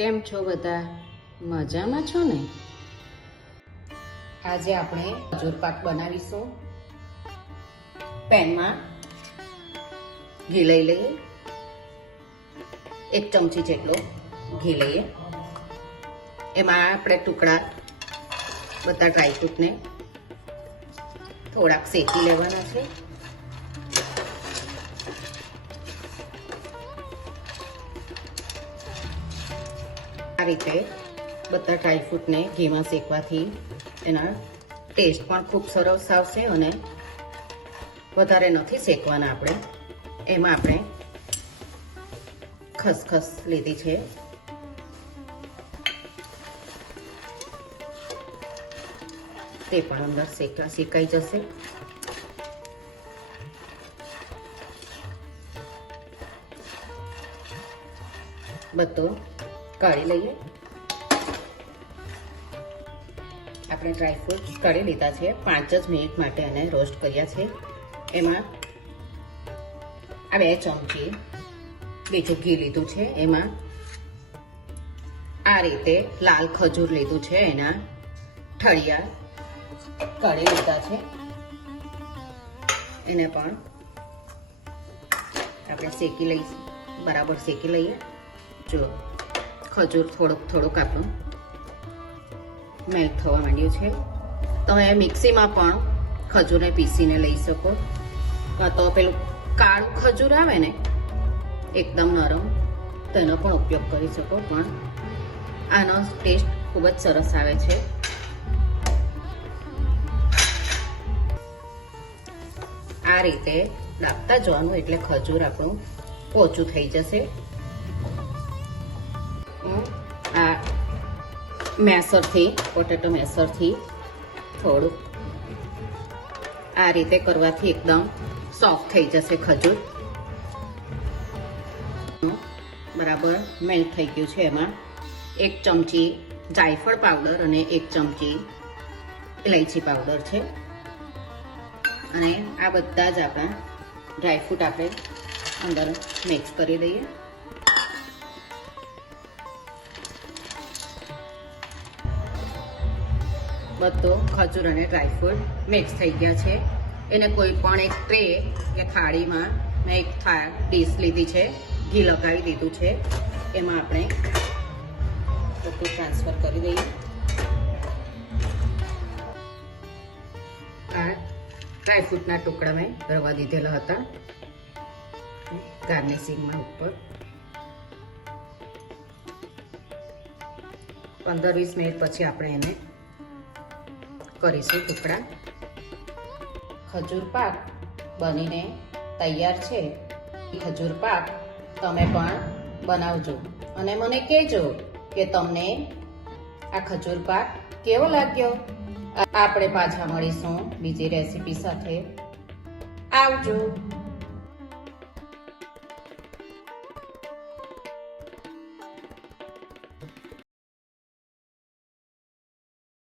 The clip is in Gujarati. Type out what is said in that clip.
કેમ છો બધા? મજામાં છો ને? આજે આપણે ખજૂર પાક બનાવીશું. પેનમાં ઘી લઈ લઈએ, 1 ચમચી જેટલો ઘી લઈએ. એમાં આપણે ટુકડા બધા ડ્રાયફ્રૂટને થોડાક શેકી લેવાના છે. આ રીતે બધા ડ્રાયફ્રૂટને ઘીમાં શેકવાથી એના ટેસ્ટ પણ ખૂબ સરસ આવશે. અને વધારે નથી શેકવાના આપણે. એમાં આપણે ખસખસ લીધી છે, તે પણ અંદર શેકાઈ જશે. બધો કાઢી લઈએ. આપણે ડ્રાયફ્રૂટ કાઢી લીધા છે. 5 જ મિનિટ માટે એને રોસ્ટ કર્યા છે. એમાં આ 2 ચમચી બીજું ઘી લીધું છે. એમાં આ રીતે લાલ ખજૂર લીધું છે, એના ઠળિયા કાઢી લીધા છે. એને પણ આપણે શેકી લઈશું, બરાબર શેકી લઈએ. જો ખજૂર થોડુંક આપણું મેલ્ટ થવા માંડ્યું છે. તમે મિક્સીમાં પણ ખજૂરને પીસીને લઈ શકો, કાં તો પેલું કાળું ખજૂર આવે ને એકદમ નરમ, તેનો પણ ઉપયોગ કરી શકો. પણ આનો ટેસ્ટ ખૂબ જ સરસ આવે છે. આ રીતે દાબતા જવાનું, એટલે ખજૂર આપણું પોચું થઈ જશે. આ મેસરથી, પોટેટો મેસરથી થોડું આ રીતે કરવાથી એકદમ સોફ્ટ થઈ જશે ખજૂર. બરાબર મેલ્ટ થઈ ગયું છે. એમાં 1 ચમચી જાયફળ પાવડર અને 1 ચમચી ઇલાયચી પાવડર છે. અને આ બધા જ આપણા ડ્રાયફ્રૂટ આપણે અંદર મિક્સ કરી દઈએ. બધો ખજૂર અને ડ્રાયફ્રૂટ મિક્સ થઈ ગયા છે. એને કોઈ પણ એક ટ્રે કે થાળીમાં મેં એક ડીશ લીધી છે, ઘી લગાવી દીધું છે. એમાં આપણે બધું ટ્રાન્સફર કરી દઈએ. આ ડ્રાયફ્રૂટના ટુકડા મેં રવા દીધેલા હતા ગાર્નિશિંગમાં ઉપર. 15-20 મિનિટ પછી આપણે એને કરીશું ટુકડા. ખજૂર પાક બનીને તૈયાર છે. ખજૂર પાક તમે પણ બનાવજો અને મને કહેજો કે તમને આ ખજૂર પાક કેવો લાગ્યો. આપણે પાછા મળીશું બીજી રેસીપી સાથે. આવજો.